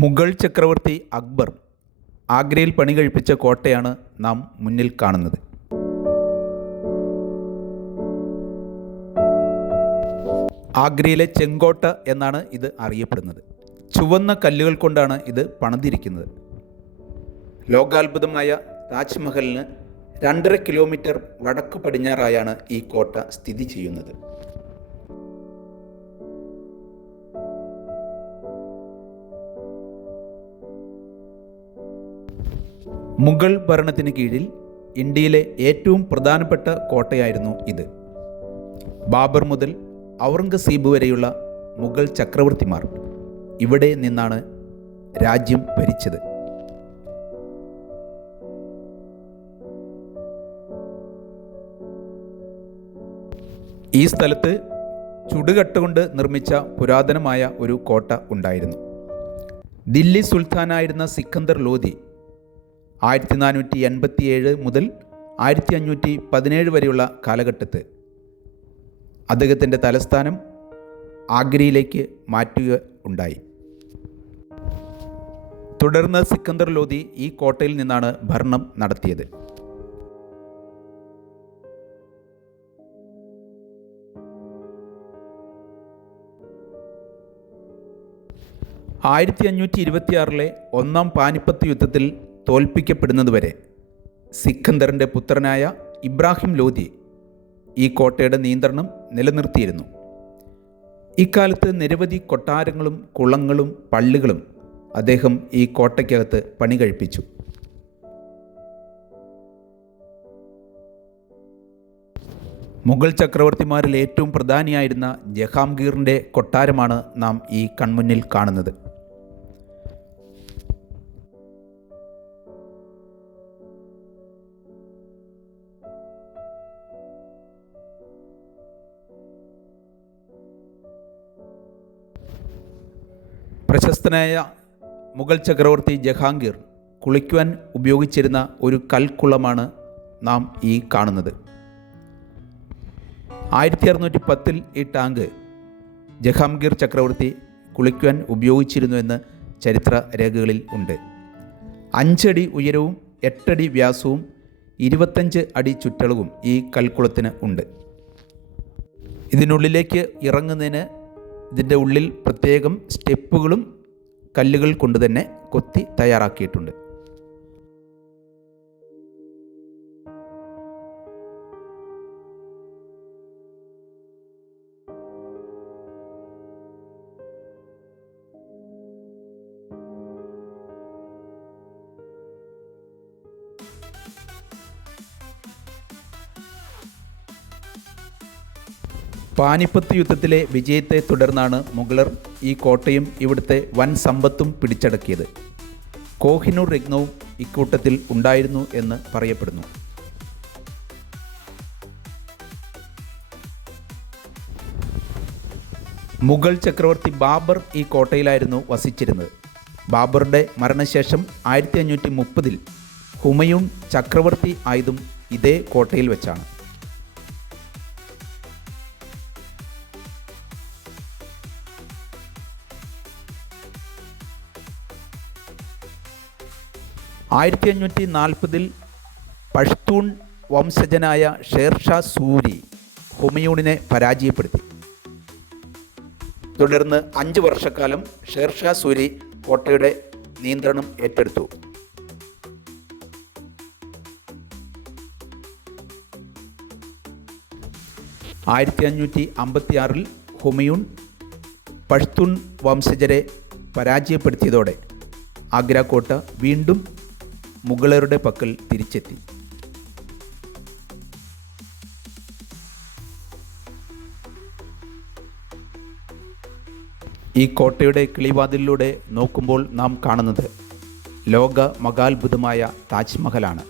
മുഗൾ ചക്രവർത്തി അക്ബർ ആഗ്രയിൽ പണി കഴിപ്പിച്ച കോട്ടയാണ് നാം മുന്നിൽ കാണുന്നത്. ആഗ്രയിലെ ചെങ്കോട്ട എന്നാണ് ഇത് അറിയപ്പെടുന്നത്. ചുവന്ന കല്ലുകൾ കൊണ്ടാണ് ഇത് പണിതിരിക്കുന്നത്. ലോകാത്ഭുതമായ താജ്മഹലിന് 2.5 കിലോമീറ്റർ വടക്ക് പടിഞ്ഞാറായാണ് ഈ കോട്ട സ്ഥിതി ചെയ്യുന്നത്. മുഗൾ ഭരണത്തിന് കീഴിൽ ഇന്ത്യയിലെ ഏറ്റവും പ്രധാനപ്പെട്ട കോട്ടയായിരുന്നു ഇത്. ബാബർ മുതൽ ഔറംഗസീബ് വരെയുള്ള മുഗൾ ചക്രവർത്തിമാർ ഇവിടെ നിന്നാണ് രാജ്യം ഭരിച്ചത്. ഈ സ്ഥലത്ത് ചുടുകട്ട കൊണ്ട് നിർമ്മിച്ച പുരാതനമായ ഒരു കോട്ട ഉണ്ടായിരുന്നു. ദില്ലി സുൽത്താനായിരുന്ന സിക്കന്ദർ ലോധി 1487 മുതൽ 1517 വരെയുള്ള കാലഘട്ടത്ത് അദ്ദേഹത്തിൻ്റെ തലസ്ഥാനം ആഗ്രയിലേക്ക് മാറ്റുക ഉണ്ടായി. തുടർന്ന് സിക്കന്ദർ ലോധി ഈ കോട്ടയിൽ നിന്നാണ് ഭരണം നടത്തിയത്. ഒന്നാം പാനിപ്പത്ത് യുദ്ധത്തിൽ തോൽപ്പിക്കപ്പെടുന്നതുവരെ സിക്കന്ദറിൻ്റെ പുത്രനായ ഇബ്രാഹിം ലോധി ഈ കോട്ടയുടെ നിയന്ത്രണം നിലനിർത്തിയിരുന്നു. ഇക്കാലത്ത് നിരവധി കൊട്ടാരങ്ങളും കുളങ്ങളും പള്ളികളും അദ്ദേഹം ഈ കോട്ടയ്ക്കകത്ത് പണി കഴിപ്പിച്ചു. മുഗൾ ചക്രവർത്തിമാരിൽ ഏറ്റവും പ്രധാനിയായിരുന്ന ജഹാംഗീറിൻ്റെ കൊട്ടാരമാണ് നാം ഈ കൺമുന്നിൽ കാണുന്നത്. പ്രശസ്തനായ മുഗൾ ചക്രവർത്തി ജഹാംഗീർ കുളിക്കുവാൻ ഉപയോഗിച്ചിരുന്ന ഒരു കൽക്കുളമാണ് നാം ഈ കാണുന്നത്. 1610 ഈ ടാങ്ക് ജഹാംഗീർ ചക്രവർത്തി കുളിക്കുവാൻ ഉപയോഗിച്ചിരുന്നുവെന്ന് ചരിത്ര രേഖകളിൽ ഉണ്ട്. 5 അടി ഉയരവും 8 അടി വ്യാസവും 25 അടി ചുറ്റളവും ഈ കൽക്കുളത്തിന് ഉണ്ട്. ഇതിനുള്ളിലേക്ക് ഇറങ്ങുന്നതിന് ഇതിൻ്റെ ഉള്ളിൽ പ്രത്യേകം സ്റ്റെപ്പുകളും കല്ലുകൾ കൊണ്ട് തന്നെ കൊത്തി തയ്യാറാക്കിയിട്ടുണ്ട്. പാനിപ്പത്ത് യുദ്ധത്തിലെ വിജയത്തെ തുടർന്നാണ് മുഗളർ ഈ കോട്ടയും ഇവിടുത്തെ വൻ സമ്പത്തും പിടിച്ചടക്കിയത്. കോഹിനൂർ രത്നവും ഇക്കൂട്ടത്തിൽ ഉണ്ടായിരുന്നു എന്ന് പറയപ്പെടുന്നു. മുഗൾ ചക്രവർത്തി ബാബർ ഈ കോട്ടയിലായിരുന്നു വസിച്ചിരുന്നത്. ബാബറുടെ മരണശേഷം 1530 ഹുമയൂൺ ചക്രവർത്തി ആയതും ഇതേ കോട്ടയിൽ വെച്ചാണ്. ആയിരത്തി 1540 പഷ്തൂൺ വംശജനായ ഷേർഷാ സൂരി ഹുമയൂണിനെ പരാജയപ്പെടുത്തി. തുടർന്ന് 5 വർഷക്കാലം ഷേർഷാ സൂരി കോട്ടയുടെ നിയന്ത്രണം ഏറ്റെടുത്തു. ആയിരത്തി 1556 ഹുമയൂൺ പഷ്തൂൺ വംശജരെ പരാജയപ്പെടുത്തിയതോടെ ആഗ്ര കോട്ട വീണ്ടും മുഗളരുടെ പക്കൽ തിരിച്ചെത്തി. ഈ കോട്ടയുടെ കിളിവാതിലിലൂടെ നോക്കുമ്പോൾ നാം കാണുന്നത് ലോക മഹാത്ഭുതമായ താജ്മഹലാണ്.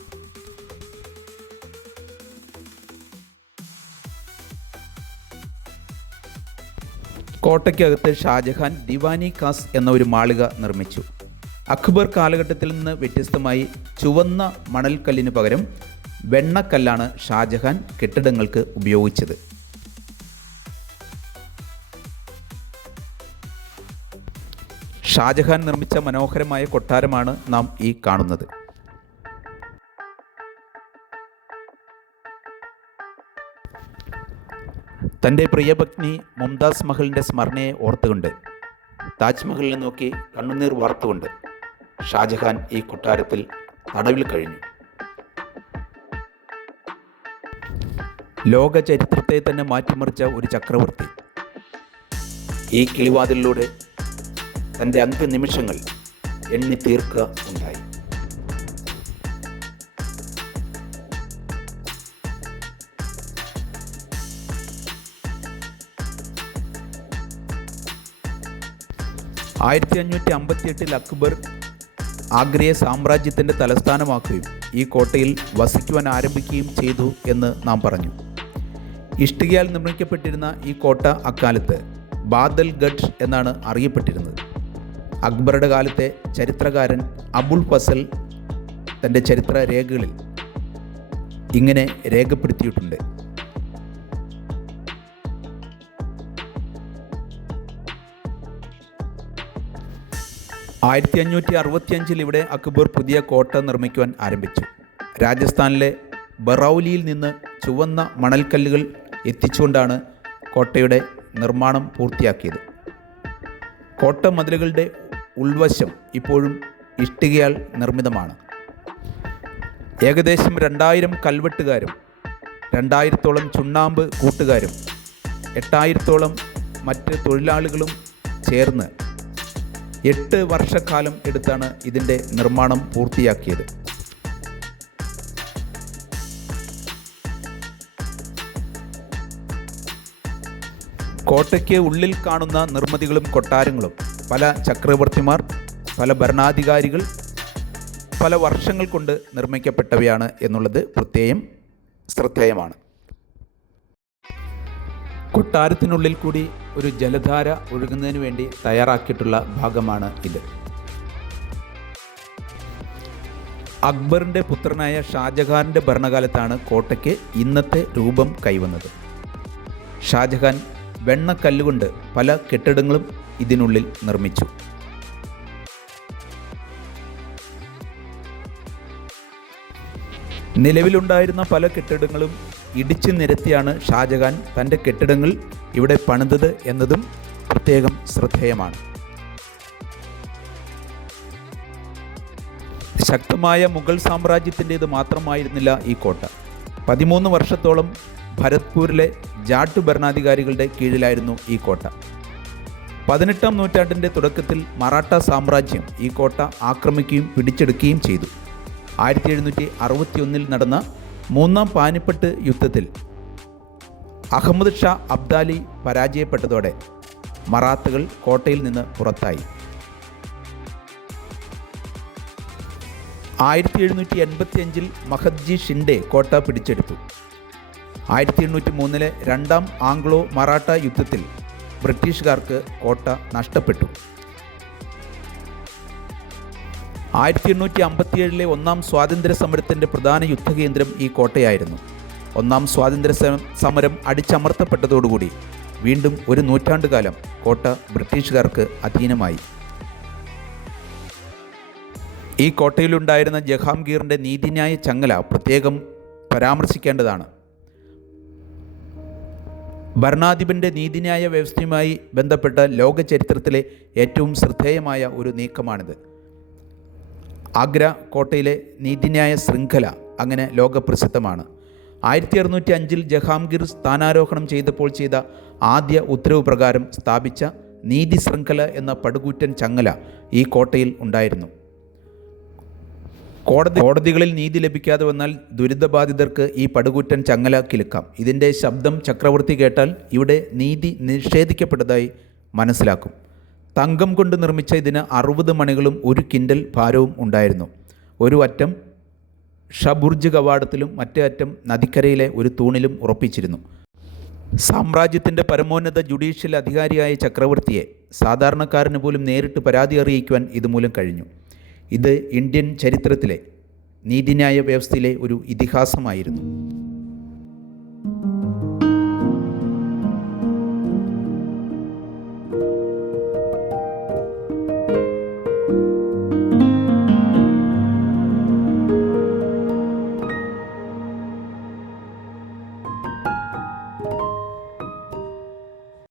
കോട്ടയ്ക്കകത്ത് ഷാജഹാൻ ദിവാനി ഖാസ് എന്ന ഒരു മാളിക നിർമ്മിച്ചു. അക്ബർ കാലഘട്ടത്തിൽ നിന്ന് വ്യത്യസ്തമായി ചുവന്ന മണൽക്കല്ലിന് പകരം വെണ്ണക്കല്ലാണ് ഷാജഹാൻ കെട്ടിടങ്ങൾക്ക് ഉപയോഗിച്ചത്. ഷാജഹാൻ നിർമ്മിച്ച മനോഹരമായ കൊട്ടാരമാണ് നാം ഈ കാണുന്നത്. തൻ്റെ പ്രിയപത്നി മുംതാസ് മഹലിൻ്റെ സ്മരണയെ ഓർത്തുകൊണ്ട്, താജ്മഹലിനെ നോക്കി കണ്ണുനീർ വാർത്തുകൊണ്ട് ഷാജഹാൻ ഈ കൊട്ടാരത്തിൽ തടവിൽ കഴിഞ്ഞു. ലോക ചരിത്രത്തെ തന്നെ മാറ്റിമറിച്ച ഒരു ചക്രവർത്തി ഈ കിളിവാതിലിലൂടെ തൻ്റെ അന്ത്യനിമിഷങ്ങൾ എണ്ണി തീർക്കുക ഉണ്ടായി. ആയിരത്തി 558 അക്ബർ ആഗ്രയെ സാമ്രാജ്യത്തിൻ്റെ തലസ്ഥാനമാക്കുകയും ഈ കോട്ടയിൽ വസിക്കുവാൻ ആരംഭിക്കുകയും ചെയ്തു എന്ന് നാം പറഞ്ഞു. ഇഷ്ടികയാൽ നിർമ്മിക്കപ്പെട്ടിരുന്ന ഈ കോട്ട അക്കാലത്ത് ബാദൽഗഡ് എന്നാണ് അറിയപ്പെട്ടിരുന്നത്. അക്ബറുടെ കാലത്തെ ചരിത്രകാരൻ അബുൽ ഫസൽ തൻ്റെ ചരിത്ര രേഖകളിൽ ഇങ്ങനെ രേഖപ്പെടുത്തിയിട്ടുണ്ട്. ആയിരത്തി 565 ഇവിടെ അക്ബർ പുതിയ കോട്ട നിർമ്മിക്കുവാൻ ആരംഭിച്ചു. രാജസ്ഥാനിലെ ബറൗലിയിൽ നിന്ന് ചുവന്ന മണൽക്കല്ലുകൾ എത്തിച്ചുകൊണ്ടാണ് കോട്ടയുടെ നിർമ്മാണം പൂർത്തിയാക്കിയത്. കോട്ട മതിലുകളുടെ ഉൾവശം ഇപ്പോഴും ഇഷ്ടികയാൽ നിർമ്മിതമാണ്. ഏകദേശം 2000 കൽവെട്ടുകാരും 2000-ഓളം ചുണ്ണാമ്പ് കൂട്ടുകാരും 8000-ഓളം മറ്റ് തൊഴിലാളികളും ചേർന്ന് 8 വർഷക്കാലം എടുത്താണ് ഇതിൻ്റെ നിർമ്മാണം പൂർത്തിയാക്കിയത്. കോട്ടയ്ക്ക് ഉള്ളിൽ കാണുന്ന നിർമ്മിതികളും കൊട്ടാരങ്ങളും പല ചക്രവർത്തിമാർ, പല ഭരണാധികാരികൾ പല വർഷങ്ങൾ കൊണ്ട് നിർമ്മിക്കപ്പെട്ടവയാണ് എന്നുള്ളത് പ്രത്യേകം ശ്രദ്ധേയമാണ്. കൊട്ടാരത്തിനുള്ളിൽ കൂടി ഒരു ജലധാര ഒഴുകുന്നതിന് വേണ്ടി തയ്യാറാക്കിയിട്ടുള്ള ഭാഗമാണ് ഇത്. അക്ബറിൻ്റെ പുത്രനായ ഷാജഹാൻ്റെ ഭരണകാലത്താണ് കോട്ടയ്ക്ക് ഇന്നത്തെ രൂപം കൈവന്നത്. ഷാജഹാൻ വെണ്ണക്കല്ലുകൊണ്ട് പല കെട്ടിടങ്ങളും ഇതിനുള്ളിൽ നിർമ്മിച്ചു. നിലവിലുണ്ടായിരുന്ന പല കെട്ടിടങ്ങളും ഇടിച്ചു നിരത്തിയാണ് ഷാജഹാൻ തൻ്റെ കെട്ടിടങ്ങൾ ഇവിടെ പണിതത് എന്നതും പ്രത്യേകം ശ്രദ്ധേയമാണ്. ശക്തമായ മുഗൾ സാമ്രാജ്യത്തിൻ്റേത് മാത്രമായിരുന്നില്ല ഈ കോട്ട. 13 വർഷത്തോളം ഭരത്പൂരിലെ ജാട്ട് ഭരണാധികാരികളുടെ കീഴിലായിരുന്നു ഈ കോട്ട. 18-ാം നൂറ്റാണ്ടിൻ്റെ തുടക്കത്തിൽ മറാഠ സാമ്രാജ്യം ഈ കോട്ട ആക്രമിക്കുകയും പിടിച്ചെടുക്കുകയും ചെയ്തു. 1761 നടന്ന 3-ാം പാനിപ്പട്ട് യുദ്ധത്തിൽ അഹമ്മദ് ഷാ അബ്ദാലി പരാജയപ്പെട്ടതോടെ മറാത്തകൾ കോട്ടയിൽ നിന്ന് പുറത്തായി. 1785 മഹദ്ജി ഷിൻഡെ കോട്ട പിടിച്ചെടുത്തു. 1803 2-ാം ആംഗ്ലോ മറാഠ യുദ്ധത്തിൽ ബ്രിട്ടീഷുകാർക്ക് കോട്ട നഷ്ടപ്പെട്ടു. 1857 1-ാം സ്വാതന്ത്ര്യ സമരത്തിൻ്റെ പ്രധാന യുദ്ധകേന്ദ്രം ഈ കോട്ടയായിരുന്നു. 1-ാം സ്വാതന്ത്ര്യ സമരം അടിച്ചമർത്തപ്പെട്ടതോടുകൂടി വീണ്ടും ഒരു നൂറ്റാണ്ടുകാലം കോട്ട ബ്രിട്ടീഷുകാർക്ക് അധീനമായി. ഈ കോട്ടയിലുണ്ടായിരുന്ന ജഹാംഗീറിൻ്റെ നീതിന്യായ ചങ്ങല പ്രത്യേകം പരാമർശിക്കേണ്ടതാണ്. ഭരണാധിപൻ്റെ നീതിന്യായ വ്യവസ്ഥയുമായി ബന്ധപ്പെട്ട ലോക ചരിത്രത്തിലെ ഏറ്റവും ശ്രദ്ധേയമായ ഒരു നീക്കമാണിത്. ആഗ്ര കോട്ടയിലെ നീതിന്യായ ശൃംഖല അങ്ങനെ ലോകപ്രസിദ്ധമാണ്. 1605 ജഹാംഗീർ സ്ഥാനാരോഹണം ചെയ്തപ്പോൾ ചെയ്ത ആദ്യ ഉത്തരവ് പ്രകാരം സ്ഥാപിച്ച നീതി ശൃംഖല എന്ന പടുകൂറ്റൻ ചങ്ങല ഈ കോട്ടയിൽ ഉണ്ടായിരുന്നു. കോടതികളിൽ നീതി ലഭിക്കാതെ വന്നാൽ ദുരിതബാധിതർക്ക് ഈ പടുകൂറ്റൻ ചങ്ങല കിലുക്കാം. ഇതിൻ്റെ ശബ്ദം ചക്രവർത്തി കേട്ടാൽ ഇവിടെ നീതി നിഷേധിക്കപ്പെട്ടതായി മനസ്സിലാക്കും. തങ്കം കൊണ്ട് നിർമ്മിച്ച ഇതിന് 60 മണികളും 1 കിൻഡൽ ഭാരവും ഉണ്ടായിരുന്നു. ഒരു അറ്റം ഷബുർജ് കവാടത്തിലും മറ്റേ അറ്റം നദിക്കരയിലെ ഒരു തൂണിലും ഉറപ്പിച്ചിരുന്നു. സാമ്രാജ്യത്തിൻ്റെ പരമോന്നത ജുഡീഷ്യൽ അധികാരിയായ ചക്രവർത്തിയെ സാധാരണക്കാരന് പോലും നേരിട്ട് പരാതി അറിയിക്കുവാൻ ഇതുമൂലം കഴിഞ്ഞു. ഇത് ഇന്ത്യൻ ചരിത്രത്തിലെ നീതിന്യായ വ്യവസ്ഥയിലെ ഒരു ഇതിഹാസമായിരുന്നു.